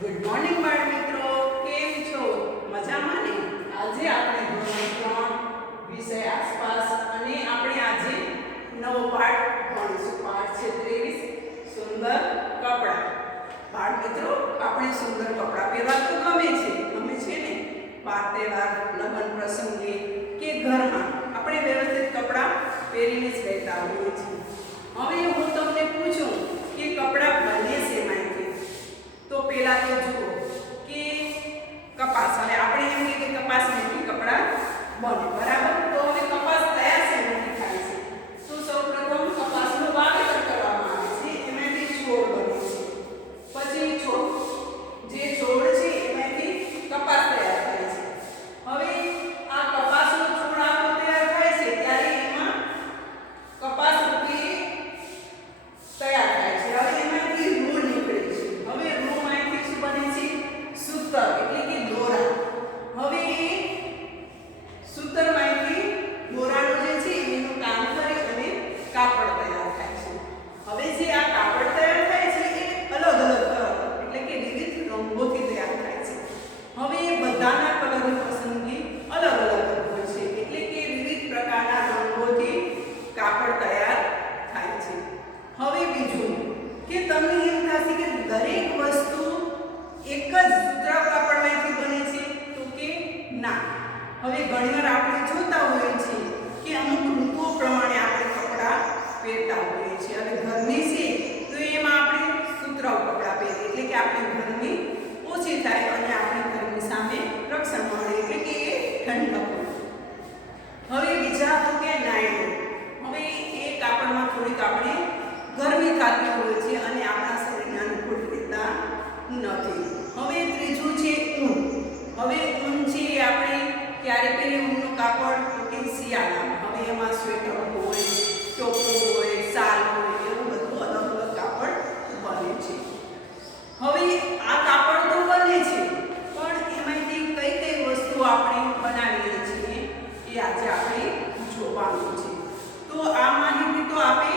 Good morning બાળ મિત્રો, કેમ છો? મજામાં ને? આજે આપણે ધોરણ 3 વિષય આસપાસ અને આપણે આજે નવો પાઠ ભણીશું. પાઠ છે 23 સુંદર કપડાં. બાળ મિત્રો, આપણે સુંદર કપડાં પહેરવા તો ગમે છે ને? વાર તહેવાર, લગ્ન પ્રસંગે કે ઘરમાં આપણે વ્યવસ્થિત કપડાં પહેરીને જ રહેતા હોઈએ છીએ. હવે હું તમને પૂછું કે કપડાં બને શેમાંથી? તો પહેલા તો જુઓ કે કપાસ, હવે આપણે એમ કહીએ કે કપાસમાંથી કપડાં બને, બરાબર? તો હવે કપાસ કયા શેમાંથી થાય છે? તો સૌપ્રથમ કપાસનું વાવેતર કરવામાં આવે છે, એમાંથી છોડ બને છે. પછી જે છોડ છે એમાંથી કપાસ તૈયાર થાય છે. હવે આ કપાસનો છોડ આખો તૈયાર થાય છે ત્યારે એમાં કપાસ રૂપી તૈયાર થાય છે. હવે એમાંથી રૂ નીકળે છે. હવે રૂમાંથી શું બને છે? સૂતર, એટલે કે દોરા. હવે સૂતરમાંથી દોરાનું જે છે એનું કામ કરી અને કાપડ તૈયાર થાય છે. હવે જે આ કાપડ તૈયાર થાય છે એ અલગ અલગ કલર, એટલે કે વિવિધ રંગોથી તૈયાર થાય છે. હવે એ બધાના કલરની પસંદગી અલગ અલગ હોય છે, એટલે કે વિવિધ પ્રકારના રંગોથી કાપડ તૈયાર થાય છે. હવે બીજું કે તમને એમ થશે કે દરેક વસ્તુ એક જ સુતરાઉ કાપડમાંથી બને છે, તો કે ના. હવે ઘણીવાર આપણે જોતા હોઈએ છીએ કે અમુક ઋતુઓ પ્રમાણે આપણે કપડાં પહેરતા હોઈએ છીએ. હવે ગરમી છે તો એમાં આપણે સુતરાઉ કપડાં પહેરીએ, એટલે કે આપણી ગરમી ઓછી થાય અને આપણી ગરમી સામે રક્ષણ મળે, એટલે કે એ ઠંડક હોય. હવે બીજા તો કે નાયલોન. હવે એ કાપડમાં થોડીક આપણે ગરમી થતી હોય છે અને આપણા શરીરને અનુકૂળ રહેતા નથી. હવે ત્રીજું છે ઊન. હવે ઊન છે આપણે ક્યારે પહેરીએ ઊનનું કાપડ? તો કે શિયાળામાં. હવે એમાં સ્વેટર હોય, ટોપો હોય, શાલ હોય, એવું બધું અલગ અલગ કાપડ બને છે. હવે આ કાપડ તો બને છે, પણ એમાંથી કઈ કઈ વસ્તુઓ આપણે બનાવીએ છીએ એ આજે આપણે જોવાનું છે. તો આ માહિતી તો આપણે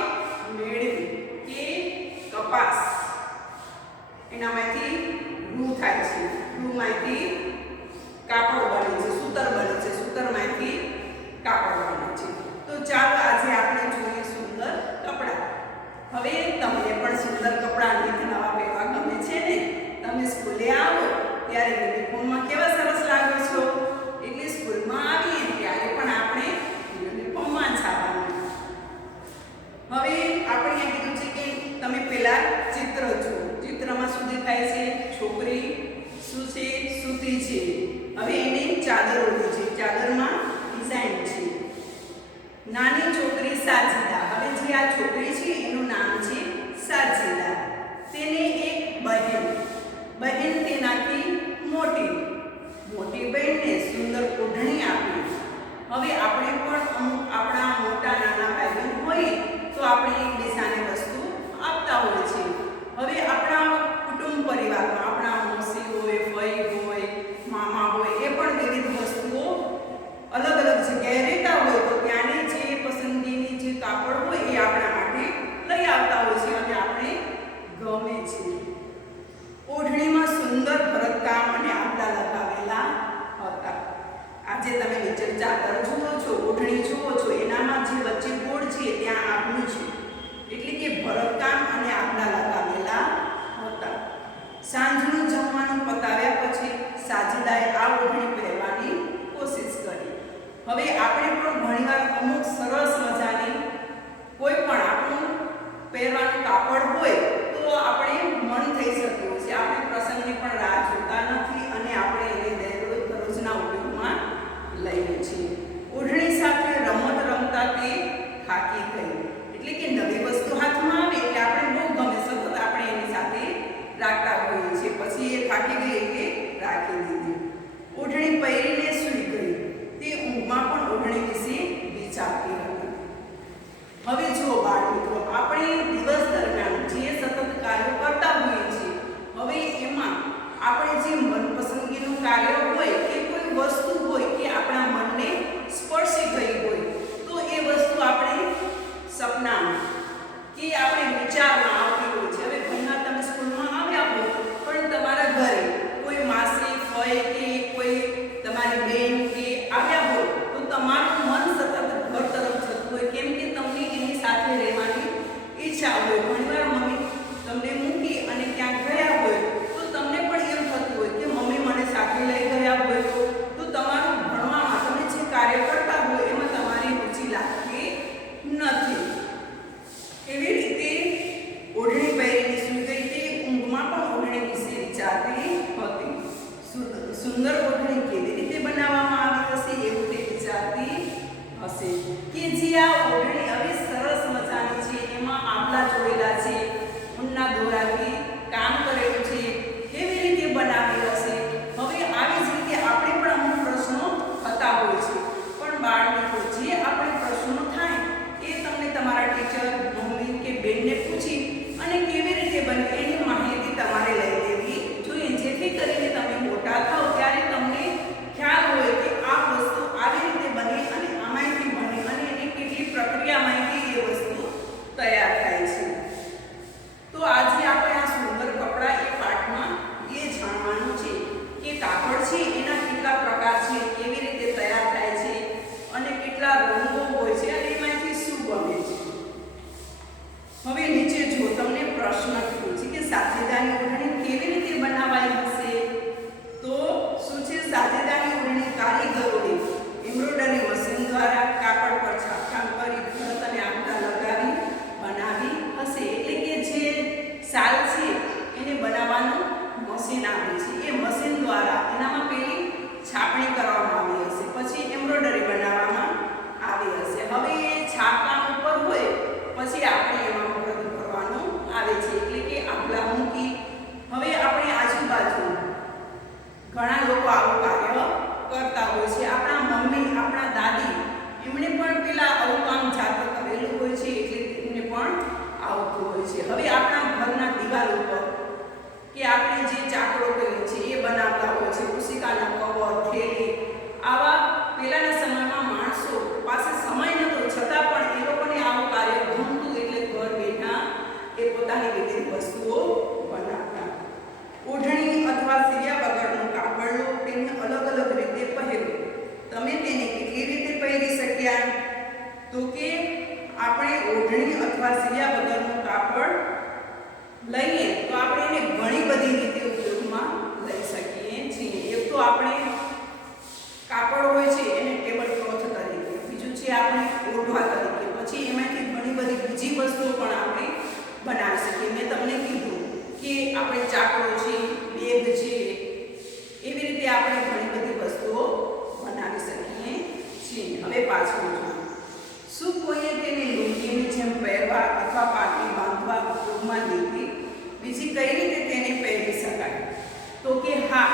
મેળવી કે કપાસ એનામાંથી રૂ થાય છે, રૂમાંથી કાપડ બને છે, સૂતર બને છે, સૂતરમાંથી કાપડ બને છે. તો ચાલો આજે આપણે જોઈએ સુંદર કપડાં. હવે તમને પણ સુંદર કપડાં નવા પહેરવા ગમે છે ને? તમે સ્કૂલે આવો ત્યારે યુનિફોર્મમાં કેવા સરસ લાગો છો, એટલે સ્કૂલમાં આવીએ ત્યારે પણ આપણે યુનિફોર્મમાં જ આવવાનું. હવે આપણે એ કીધું છે કે તમે પહેલા ચિત્ર જુઓ. ચિત્રમાં શું દેખાય છે? છોકરી શું છે? સૂતી છે. હવે એને ચાદર ઓઢી છે, ચાદરમાં ડિઝાઇન છે. નાની છોકરી સાજીદા. હવે જે આ છોકરી છે એનું નામ છે સાજીદા. તેને એક બહેન તેનાથી મોટી બહેનને સુંદર ઓઢણી આપી. હવે આપણે પણ અમુક આપણા મોટા નાના ભાઈ બહેન હોય તો આપણે એકબીજાને વસ્તુ આપતા હોય છે. હવે આપણા કુટુંબ પરિવારમાં આપણા મોસી હોય, ફઈ હોય, મામા હોય, એ પણ વિવિધ વસ્તુઓ અલગ અલગ જગ્યાએ રહેતા હોય તો ત્યાંની જે પસંદગીની જે કાપડ હોય એ આપણા માટે લઈ આવતા હોય છે અને આપણે ગમે છે. ઓઢણીમાં સુંદર ભરતકામ અને આભલા લગાવેલા હતા. આજે તમે નીચે ચાદર જુઓ છો, ઓઢણી જુઓ છો, એનામાં જે વચ્ચે ગોળ છે ત્યાં આભલું છે, એટલે કે ભરતકામ અને આભલા લગાવેલા હતા. સાંજનું જમવાનું પતાવ્યા પછી સાજીદાએ આ ઓઢણી પહેરવાની કોશિશ કરી. હવે આપણે પણ ઘણીવાર અમુક સરસ મજાની કોઈ પણ આપણું પહેરવાનું કાપડ હોય તો આપણે મન થઈ શકતું હોય છે. આપણે પ્રસંગની પણ રાહ જોતા નથી અને આપણે એને દરરોજના ઉપયોગમાં લઈએ છીએ. ઓઢણી સાથે રમત રમતા તે થાકી ગઈ, એટલે કે નવી વસ્તુ હાથમાં આવે એટલે આપણે બહુ ગમે, સતત આપણે એની સાથે રાખતા હોઈએ છીએ. પછી એ થાકી ગઈ એટલે રાખી દીધી. ઓઢણી પહેરીને સૂઈ ગઈ. તે ઊંઘમાં પણ ઓઢણી વિશે વિચારતી હતી. હવે જુઓ બાળ મિત્રો, આપણે દિવસ દરમિયાન જે સતત સુંદર ઓઢણી કેવી રીતે બનાવવામાં આવી હશે એવું તે વિચારતી હશે કે જે આ ઓઢણી આવી સરસ મજાની છે, એમાં આંબલા જોડેલા છે, ઊનના દોરાથી કામ કરેલું છે, કેવી રીતે બનાવી હશે. હવે આવી જ રીતે આપણે પણ અમુક પ્રશ્નો થતા હોય છે, પણ બાળ મિત્રો જે આપણે પ્રશ્નો થાય એ તમને તમારા ટીચર, મમ્મી કે બેનને પૂછી અને કેવી રીતે બને એની માહિતી તમારે લઈ લેવી જોઈએ, જેથી કરીને તમે મોટા થાઓ ત્યારે તમને ખ્યાલ હોય કે આ વસ્તુ આવી રીતે બને અને આમાંથી બને અને એની કેટલી પ્રક્રિયામાંથી એ વસ્તુ તૈયાર થાય છે. તો આજે આપણે આ સુંદર કપડાં એ પાઠમાં એ જાણવાનું છે કે કાપડ છે એના કેટલા પ્રકાર છે, કેવી રીતે તૈયાર થાય છે અને કેટલા રંગો હોય છે અને એમાંથી શું બને છે. હવે નીચે જો તમને પ્રશ્ન કીધું છે કે સાજેદાની ઓઢણી કેવી રીતે બનાવાઈ હશે. તો શું છે, સાજેદાની ઓઢણી કારીગરોએ એમ્બ્રોઇડરી મશીન દ્વારા કાપડ પર છાપકામ કરી ભરત અને આંકડા લગાવી બનાવી હશે. એટલે કે જે શાલ છે એને બનાવવાનું મશીન આવે છે, એ મશીન દ્વારા એનામાં પેલી છાપણી કરવામાં આવી હશે, પછી એમ્બ્રોઇડરી બનાવવામાં આવી હશે. હવે એ છાપકામ ઉપર હોય પછી આપણે એમાં ભરત ભરવાનું આવે છે, એટલે કે આંકડા મૂકી. હવે આપણે આજુબાજુ ઘણા લોકો આવું કાર્ય કરતા હોય છે. આપણા મમ્મી, આપણા દાદી એમણે પણ પેલા આવું કામ જાતે કરેલું હોય છે, એટલે એમને પણ આવતું હોય છે. હવે આપણા ઘરના દિવાલ ઉપર કે આપણે જે ચાકડો કરીએ છીએ એ બનાવતા હોય છે, ઉસિકાના કવર, થેલી. આવા પહેલાના સમયમાં માણસો પાસે સમય નહોતો, છતાં પણ એ લોકોને આવું કાર્ય ગમતું, એટલે ઘર બેઠા એ પોતાની વિવિધ વસ્તુઓ બનાવતા. ઓઢણી અથવા સીવ્યા વગરનું કાપડ લો, તેને અલગ અલગ રીતે પહેરો. તમે તેને કેટલી રીતે પહેરી શક્યા. તો કે આપણે ઓઢણી અથવા સીવ્યા વગરનું કાપડ લઈએ તો આપણે એને ઘણી બધી રીતે ઉપયોગમાં લઈ શકીએ છીએ. એક તો આપણે કાપડ હોય છે એને ટેબલ ક્લોથ તરીકે, બીજું છે આપણે ઓઢવા તરીકે, પછી એમાંથી ઘણી બધી બીજી વસ્તુઓ પણ આપણે બનાવી શકીએ. મેં તમને કીધું કે આપણે ચાકડો છે, બેગ છે, એવી રીતે આપણે ઘણી બધી વસ્તુઓ બનાવી શકીએ છીએ. હવે પાછળ જોઈએ, શું કોઈએ તેને લુંગીની જેમ પહેરવા અથવા પાટલી બાંધવા ઉપયોગમાં લીધી? બીજી કઈ રીતે તેને પહેરી શકાય? તો કે હા,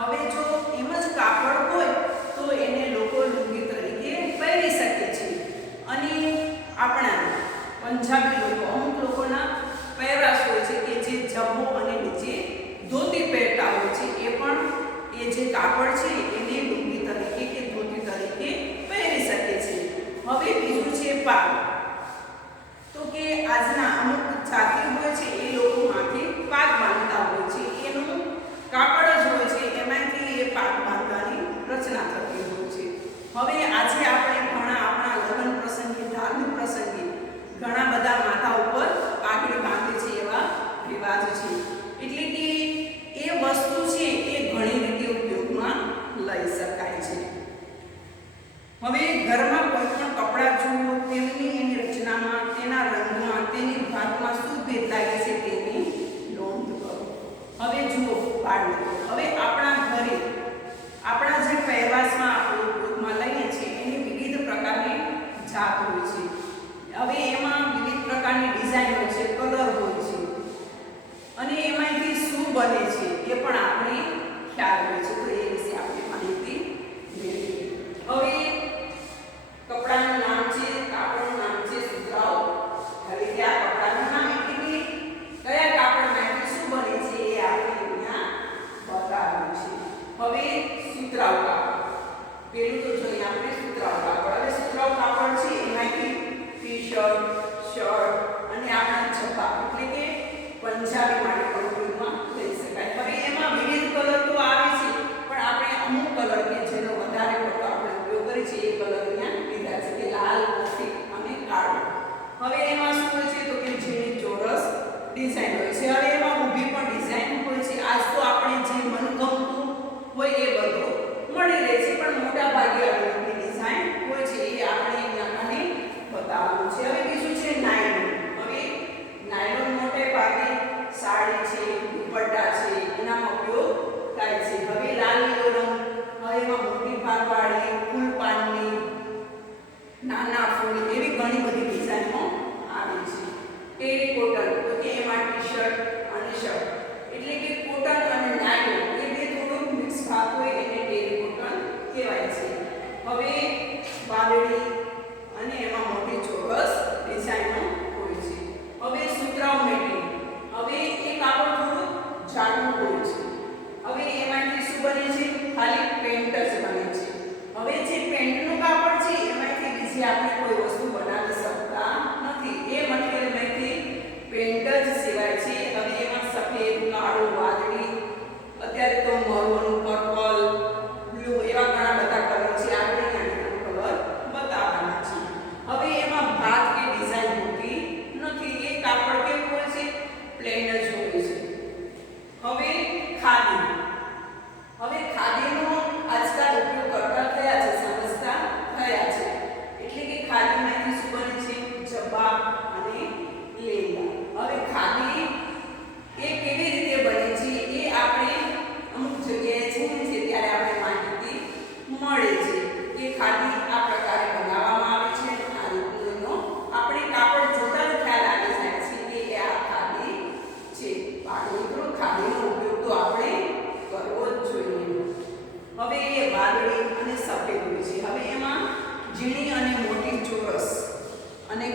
હવે જો એમ જ કાપડ હોય તો એને લોકો લુંગી તરીકે પહેરી શકે છે. અને આપણા પંજાબી લોકો, અમુક લોકોના પહેરાશ હોય છે કે જે જબ્બો અને નીચે ધોતી પહેરતા હોય છે, એ પણ એ જે કાપડ છે એને લુંગી તરીકે કે ધોતી તરીકે પહેરી શકે છે. હવે બીજું છે પાગ. તો કે આજના અમુક જાતિ હોય છે એ લોકો માથે પાગ બાંધતા હોય છે, એનું કાપડ જ હોય છે, એમાંથી એ પાગ બાંધવાની રચના થતી હોય છે. હવે આજે આપણે ઘણા આપણા લગ્ન પ્રસંગે, ધાર્મિક પ્રસંગે ઘણા બધા માથા ઉપર પાઘડી બાંધે છે, એવા રિવાજ છે. એટલે કે એ વસ્તુ છે એ ઘણી રીતે ઉપયોગમાં લઈ શકાય છે. હવે ઘરમાં કોઈ પણ કપડાં જુઓ, તેમની એની રચનામાં, તેના રંગમાં, તેની ભાતમાં શું ભેદ લાગે છે તે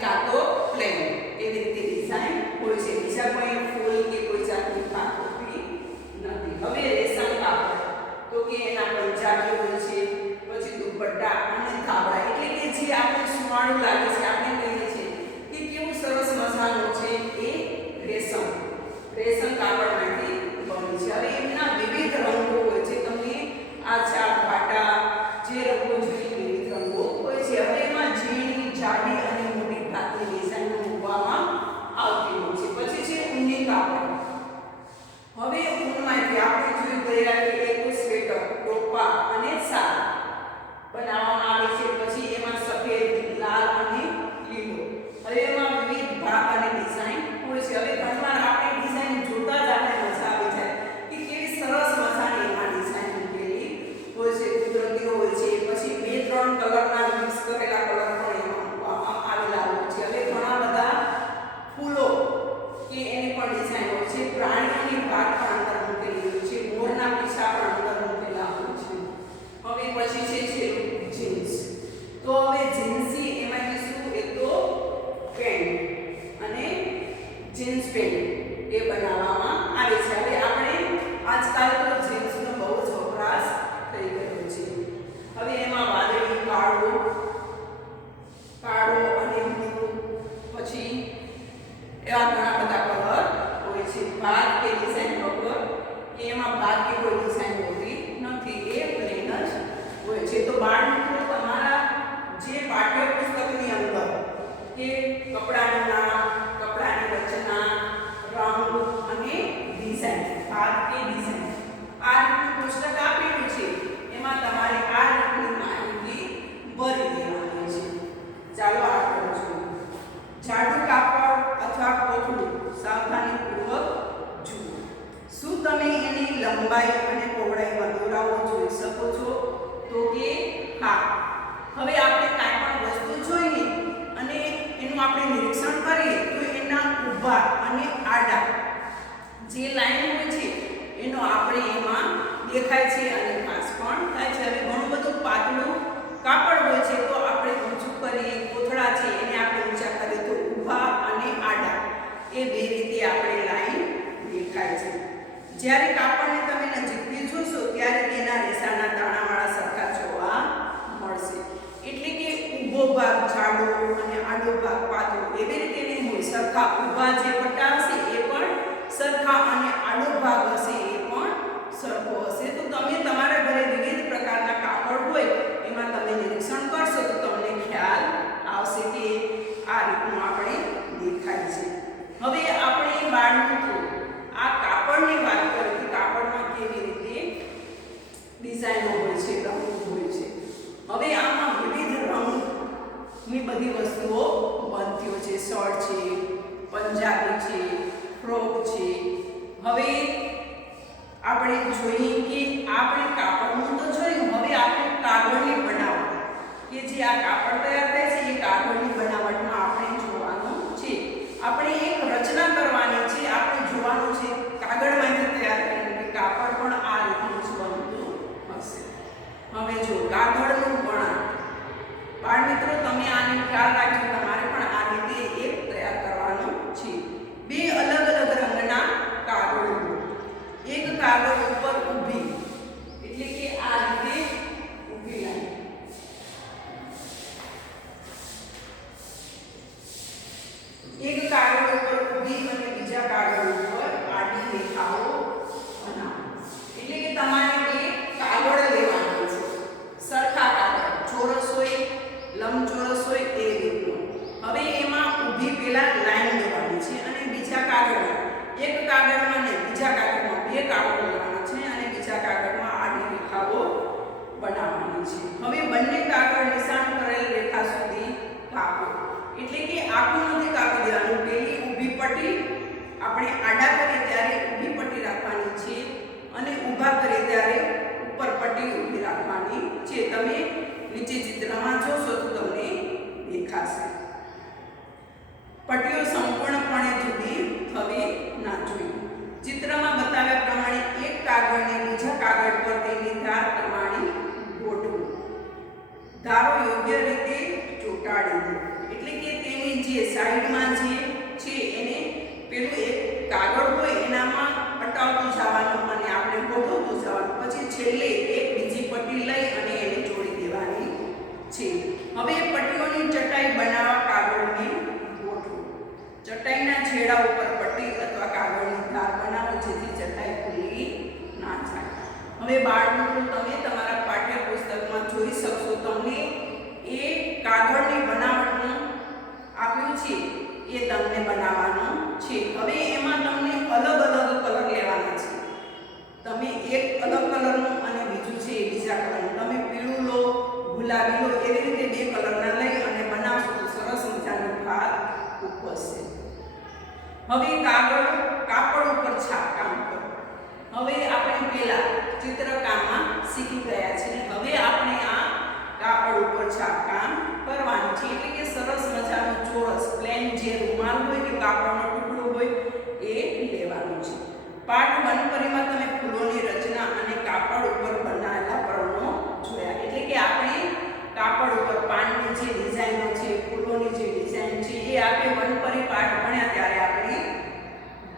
કાં તો પ્લેન એવી રીતે ડિઝાઇન હોય છે. બીજા કોઈ ફૂલ કે કોઈ જાતની ભાત હોતી નથી. હવે રેશમ કાપડ તો કે એના પંજાબી હોય છે, પછી દુપટ્ટા અને ધાબળા એટલે કે જે આપણે સુવાળું લાગે છે, આપણે કહીએ છીએ કે કેવું સરસ મજાનું છે એ રેશમ કાપડમાંથી બને છે. હવે એમના વિવિધ રંગો હોય છે. તમને આ ચાર પાટા જે રંગો જોઈએ વિવિધ રંગો હોય છે. હવે એમાં ઝીણી જાડી અને મોટી ભાતની ડિઝાઇનો મૂકવામાં આવતી હોય છે. પછી છે ઊની કાપડ. હવે ઊનમાંથી આપણે જોયું ગયા કે એક સ્વેટર, ટોપા અને શાલ બનાવવામાં આવે છે. પછી એમાં સફેદ, લાલ અને લીલો. હવે એમાં વિવિધ ભાગ અને ડિઝાઇન હોય છે. હવે ઘણીવાર આપણે ડિઝાઇન જોતા જ આપણે મજા આવી જાય કે કેવી સરસ મજાની એમાં ડિઝાઇન મૂકેલી હોય છે, કુદરતી હોય છે. પછી બે ત્રણ કલરના મિક્સ કરેલા કલર પણ એમાં મૂકવામાં આવેલા હોય છે. હવે ઘણા બધા ફૂલો કે એની પણ ડિઝાઇન હોય છે. પ્રાણીઓની ભાત પણ અંદર મૂકેલી હોય છે. મોરના પીછા પણ અંદર મૂકેલા હોય છે. હવે પછી છે જીન્સ. તો હવે જીન્સી એમાંથી શું એક તો પેન્ટ અને જીન્સ પેન્ટ એ બનાવવામાં આવે છે. હવે આપણે આજકાલ તો જીન્સનો બહુ જ વપરાશ થઈ ગયો છે. હવે એમાં વાદળી, કાળો અને બ્લુ, પછી એવા ઘણા બધા કલર હોય છે. ભાત કે ડિઝાઇન વગર એમાં ભાત કે કોઈ ડિઝાઇન હોતી નથી, એ પ્લેન જ હોય છે. તો બાળ મિત્રો તમારા જે પાઠ્યપુસ્તકની અંદર કે કપડાનું નામ, કપડાની રચના, રંગ અને ડિઝાઇન, ભાત કે ડિઝાઇન આ રીતનું પુસ્તક આપેલું છે. એમાં તમારે આ રીતની માહિતી ભરી દેવાની છે. ચાલો આગળ જોઈએ. જાડું કાપડ અથવા કોથળું સાવધાનીપૂર્વક જુઓ. શું તમે એની લંબાઈ અને પહોળાઈમાં દોરાઓ જોઈ શકો છો? તો કે હા. હવે આપણે કાંઈ પણ વસ્તુ જોઈએ અને એનું આપણે નિરીક્ષણ કરીએ તો એના ઊભા અને આડા જે લાઈન હોય છે એનો આપણે એમાં દેખાય છે અને ખાસ પણ થાય છે. હવે ઘણું બધું પાતળું કાપડ હોય છે તો આપણે ઊંચું કરીએ, કોથળા છે એને આપણે ઊંચા કરીએ તો ઊભા અને આડા એ બે રીતે આપણે લાઈન દેખાય છે. જ્યારે કાપડને તમે નજીકથી જોશો ત્યારે તેના રેસાના દાણાવાળા સરખા જોવા મળશે. એટલે કે ઊભો ભાગ જાડો અને આડો ભાગ પાતળો એવી રીતે નહીં હોય. સરખા ઊભા જે પટ્ટા હશે એ પણ સરખા અને આડો ભાગ હશે એ પણ સરખો હશે. તો તમે તમારા ઘરે વિવિધ પ્રકારના કાપડ હોય એમાં તમે નિરીક્ષણ કરશો તો તમને ખ્યાલ આવશે કે આ રીતનું આપણે દેખાય છે. હવે આપણે બાળ મિત્રો આ કાપડની વાત કરીએ કે કાપડમાં કેવી રીતે ડિઝાઇનો હોય છે, રંગો હોય છે. હવે આમાં વિવિધ રંગની બધી વસ્તુઓ બનતી હોય છે. શર્ટ છે, પંજાબી છે, ફ્રોક છે. હવે આપણે જોઈએ કે આપણે કાપડનું તો જોયું, હવે આપણે કાગળની બનાવટ કે જે આ કાપડ તૈયાર થાય છે એ કાગળની બનાવટમાં આપણે જોવાનું છે. આપણે એક રચના કરવાની છે. આપણે જોવાનું છે કાગળમાંથી તૈયાર કરેલું કાપડ પણ આ રીતનું જ બનતું હશે. હવે જો કાગળનું વણાટ, બાળ મિત્રો તમે આને ખ્યાલ રાખજો, તમારે પણ આ રીતે એક તૈયાર કરવાનું છે. બે અલગ અલગ રંગના કાગળો, એક કાગળ ઉપર ઊભી એટલે કે આ રીતે ઊભી લાઈન, એક કાગળ ઉપર ઊભી અને બીજા કાગળ ઉપર આડી રેખાઓ બનાવો. એટલે કે તમારે બે કાગળ લેવાના છે. સરખા કાગળ, ચોરસ હોય, લંબચોરસ હોય એ રીતનું. હવે એમાં ઊભી પેલા લાઈન લેવાની છે અને બીજા કાગળમાં એક કાગળમાં ને બીજા કાગળમાં બે કાગળ લેવાના છે અને બીજા કાગળમાં આડી રેખાઓ બનાવવાની છે. હવે બંને કાગળ નિશાન કરેલ રેખા સુધી કાપો. એટલે કે આખું નથી કાપી દેવાનું. પેલી ઊભી પટ્ટી આપણે આડા કરીએ ત્યારે ઊભી પટ્ટી રાખવાની છે અને ઊભા કરીએ ત્યારે ઉપર પટ્ટી ઊભી રાખવાની છે. તમે નીચે ચિત્રમાં જોશો તો તમને દેખાશે. પટ્ટીઓ સંપૂર્ણપણે જુદી થવી ના જોઈએ. ચિત્રમાં બતાવ્યા પ્રમાણે એક કાગળને બીજા કાગળ પર તેની ધાર પ્રમાણે ગોઠવો. ધારો યોગ્ય રીતે ચોંટાડી દો. એટલે કે તેની જે જે સાઈડમાં જે છે એને પેલું એક કાગળ હોય એનામાં પટાવતું જવાનું અને આપણે ગોઠવતું જવાનું, પછી છેલ્લે એક બીજી પટ્ટી લઈ અને એને જોડી દેવાની છે. હવે પટ્ટીઓની ચટાઈ બનાવવા કાગળને ગોઠવો. ચટાઈના છેડા ઉપર પટ્ટી અથવા કાગળની ધાર બનાવો જેથી ચટાઈ ખુલ્લી ના જાય. હવે બાળમિત્રો તમે તમારા પાઠ્યપુસ્તકમાં જોઈ શકશો તમને એ કાગળની બનાવટનું આપ્યું છે એ તમને બનાવવાનો છે. હવે એમાં તમને અલગ અલગ કલર લેવાના છે. તમે એક અલગ કલરનું અને બીજું છે બીજા કલરનું, તમે પીળું લો ગુલાબી લો એવી રીતે બે કલરના લઈ અને બનાવશો તો સરસ મજાનો ભાત ઉપજશે. હવે કાપડ ઉપર છાપકામ કરો. હવે આપણે પહેલા ચિત્રકામમાં શીખી ગયા છીએ. હવે આપણે આ કાપડ ઉપર છાપકામ કરવાનું છે. એટલે કે સરસ મજાનું ચોરસ પ્લેન જે રૂમાલ હોય કે કાપડનો ટુકડો હોય એ લેવાનું છે. પાઠ 1 પરિમાં તમે ફૂલોની રચના અને કાપડ ઉપર બનાવેલા પર્ણો જોયા. એટલે કે આપણે કાપડ ઉપર પાનની જે ડિઝાઇનો છે, ફૂલોની જે ડિઝાઇન છે એ આપણે 1 પરી પાઠ ભણ્યા ત્યારે આપણે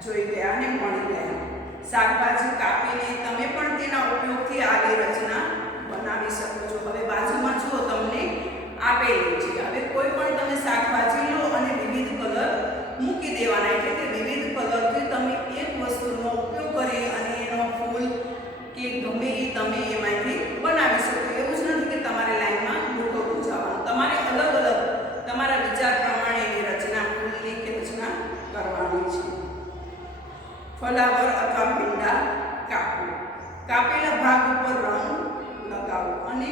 જોઈ ગયા અને ભણી ગયા. શાકભાજી કાપીને તમે પણ તેના ઉપયોગથી આવી રચના બનાવી શકો છો. હવે બાજુમાં જુઓ તમને આપેલું છે. હવે કોઈ પણ તમે શાકભાજી લો અને વિવિધ કલર મૂકી દેવાના. એટલે કે વિવિધ કલરથી તમે એક વસ્તુનો ઉપયોગ કરી અને એનો ફૂલ કે ગમે એ તમે એમાંથી બનાવી શકો. એવું જ નથી કે તમારે લાઈનમાં ગોઠવતું જવાનું. તમારે અલગ અલગ તમારા વિચાર પ્રમાણે એની રચના ફૂલની કે રચના કરવાની છે. ફલાવર અથવા ભીંડા કાપો. કાપેલા ભાગ ઉપર રંગ લગાવો અને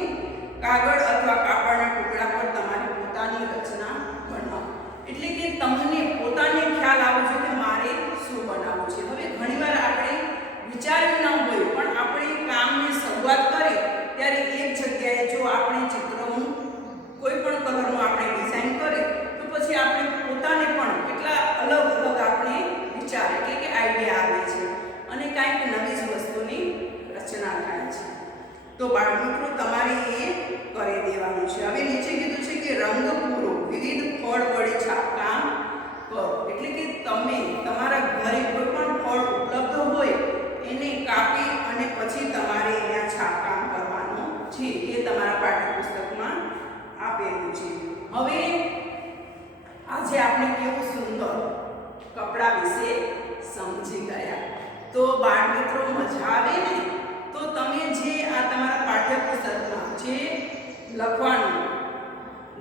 કાગળ અથવા કાપડના ટુકડા પર તમારી પોતાની રચના બનાવો. એટલે કે તમને પોતાને ખ્યાલ આવવો જોઈએ કે મારે શું બનાવવું છે. હવે ઘણીવાર આપણે વિચાર્યું ન હોય પણ આપણે કામની શરૂઆત કરી ત્યારે એક જગ્યાએ જો આપણે ચિત્રનું કોઈ પણ કલરનું આપણે ડિઝાઇન કરીએ તો પછી આપણે પોતાને પણ કેટલા અલગ અલગ આપણે વિચાર એટલે કે આઈડિયા આવે છે અને કાંઈક નવી જ વસ્તુની રચના થાય છે. તો બાળમિત્રો તમારે એ કરી દેવાનું છે. હવે નીચે કીધું છે કે રંગ પૂરો વિવિધ ફળ વડે છાપકામ કરો. એટલે કે તમે તમારા ઘરે કોઈ પણ ફળ ઉપલબ્ધ હોય એને કાપી અને પછી તમારે અહીંયા છાપકામ કરવાનું છે. એ તમારા પાઠ્યપુસ્તકમાં આપેલું છે. હવે આજે આપણે કેવું સુંદર કપડા વિશે સમજી ગયા. તો બાળમિત્રો મજા આવે ને? તો તમે જે આ તમારા પાઠ્યપુસ્તકમાં જે લખવાનું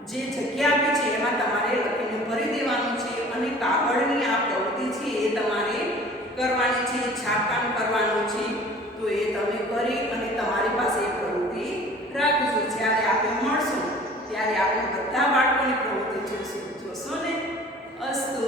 જે જગ્યા આપી છે એમાં તમારે લખીને ભરી દેવાનું છે અને કાગળની આ પ્રવૃત્તિ છે એ તમારે કરવાની છે, છાપકામ કરવાનું છે. તો એ તમે કરી અને તમારી પાસે એ પ્રવૃત્તિ રાખીશું. જ્યારે આપણે મળશું ત્યારે આપણે બધા બાળકોની પ્રવૃત્તિ જોશું ને? અસ્તુ.